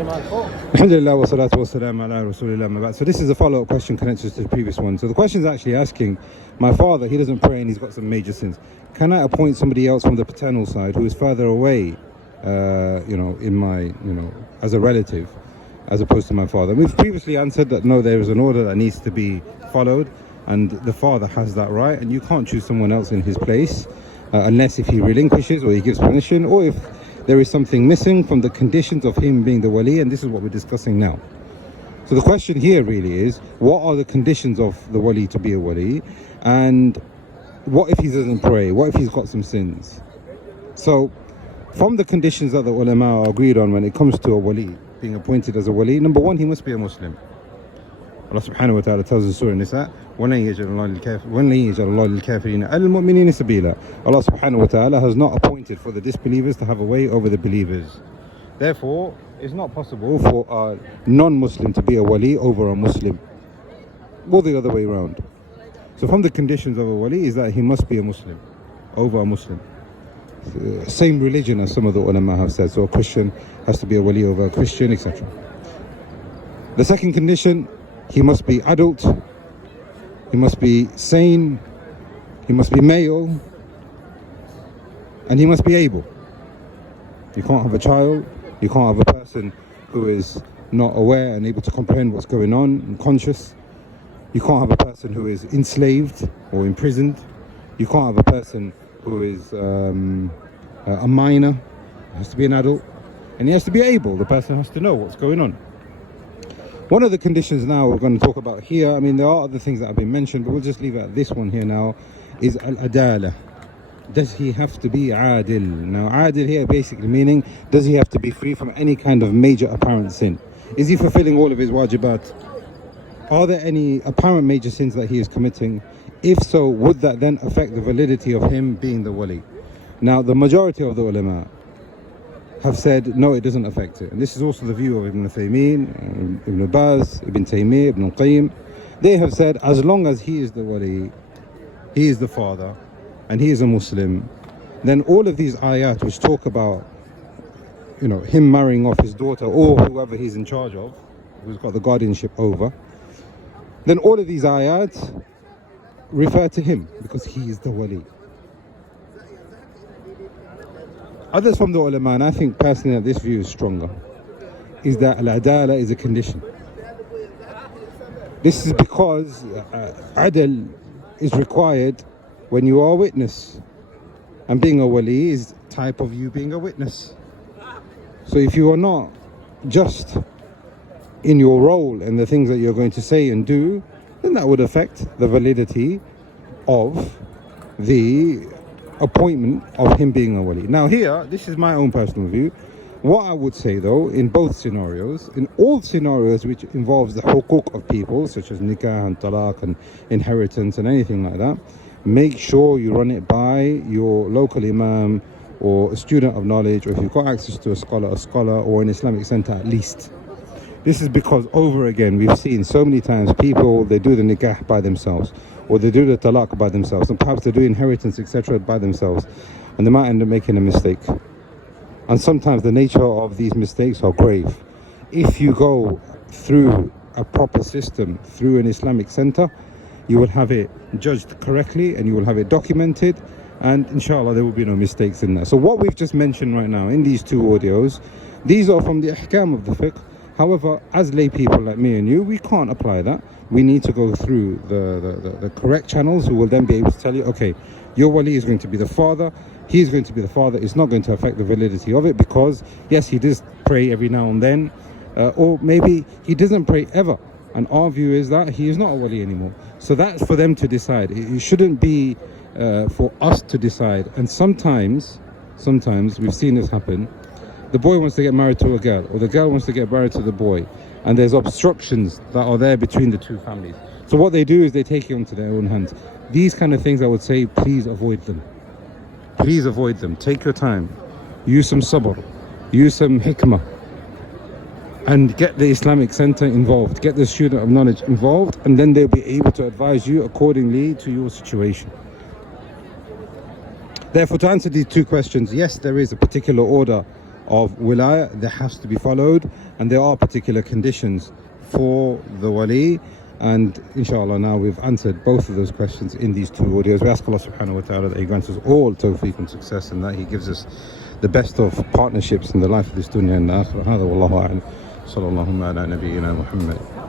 Alhamdulillah wa salatu wa salam ala rasulillah. So this is a follow-up question connected to the previous one. So the question is actually asking, my father, he doesn't pray and he's got some major sins. Can I appoint somebody else from the paternal side who is further away, in my, as a relative, as opposed to my father? We've previously answered that no, there is an order that needs to be followed, and the father has that right, and you can't choose someone else in his place unless if he relinquishes or he gives permission, or if there is something missing from the conditions of him being the wali, and this is what we're discussing now. So the question here really is, what are the conditions of the wali to be a wali, and what if he doesn't pray? What if he's got some sins? So from the conditions that the ulama are agreed on when it comes to a wali being appointed as a wali, number one, he must be a Muslim. Allah subhanahu wa ta'ala tells us in Surah Nisa, وَلَنْ يَجْعَلَ اللَّهُ لِلْكَافِرِينَ عَلَى الْمُؤْمِنِينَ سَبِيلًا. Allah subhanahu wa ta'ala has not appointed for the disbelievers to have a way over the believers. Therefore, it's not possible for a non-Muslim to be a wali over a Muslim, or the other way around. So from the conditions of a wali is that he must be a Muslim over a Muslim. Same religion as some of the ulama have said. So a Christian has to be a wali over a Christian, etc. The second condition, he must be adult, he must be sane, he must be male, and he must be able. You can't have a child, you can't have a person who is not aware and able to comprehend what's going on and conscious. You can't have a person who is enslaved or imprisoned. You can't have a person who is a minor. He has to be an adult, and he has to be able. The person has to know what's going on. One of the conditions now we're going to talk about here, I mean there are other things that have been mentioned, but we'll just leave it at this one here now, is al-adala. Does he have to be adil? Now adil here basically meaning, does he have to be free from any kind of major apparent sin? Is he fulfilling all of his wajibat? Are there any apparent major sins that he is committing? If so, would that then affect the validity of him being the wali? Now the majority of the ulama have said no, it doesn't affect it, and this is also the view of Ibn Uthaymeen, Ibn Baz, Ibn Taymiyyah, Ibn Qayyim. They have said as long as he is the wali, he is the father, and he is a Muslim, then all of these ayat which talk about him marrying off his daughter or whoever he's in charge of, who's got the guardianship over, then all of these ayat refer to him because he is the wali. Others from the ulama, and I think personally that this view is stronger, is that al-adala is a condition. This is because adl is required when you are a witness, and being a wali is type of you being a witness. So if you are not just in your role and the things that you're going to say and do, then that would affect the validity of the appointment of him being a wali. Now here, this is my own personal view. What I would say though, in both scenarios, in all scenarios which involves the hukuk of people, such as nikah and talaq and inheritance and anything like that, make sure you run it by your local imam or a student of knowledge, or if you've got access to a scholar or an Islamic center at least. This is because over again, we've seen so many times people, they do the nikah by themselves, or they do the talaq by themselves, and perhaps they do inheritance, etc. by themselves, and they might end up making a mistake. And sometimes the nature of these mistakes are grave. If you go through a proper system, through an Islamic center, you will have it judged correctly and you will have it documented, and inshallah there will be no mistakes in there. So what we've just mentioned right now in these two audios, these are from the ahkam of the fiqh. However, as lay people like me and you, we can't apply that. We need to go through the correct channels who will then be able to tell you, okay, your wali is going to be the father, he's going to be the father. It's not going to affect the validity of it because, yes, he does pray every now and then, or maybe he doesn't pray ever. And our view is that he is not a wali anymore. So that's for them to decide. It shouldn't be for us to decide. And sometimes we've seen this happen. The boy wants to get married to a girl, or the girl wants to get married to the boy, and there's obstructions that are there between the two families. So what they do is they take it onto their own hands. These kind of things, I would say, please avoid them. Please avoid them. Take your time. Use some sabr. Use some hikmah. And get the Islamic center involved. Get the student of knowledge involved, and then they'll be able to advise you accordingly to your situation. Therefore, to answer these two questions, yes, there is a particular order of wilayah, that has to be followed, and there are particular conditions for the wali. And inshallah, now we've answered both of those questions in these two audios. We ask Allah subhanahu wa ta'ala that He grants us all tawfiq and success, and that He gives us the best of partnerships in the life of this dunya and the akhirah. هذا والله أعلم. صلى الله على نبينا محمد.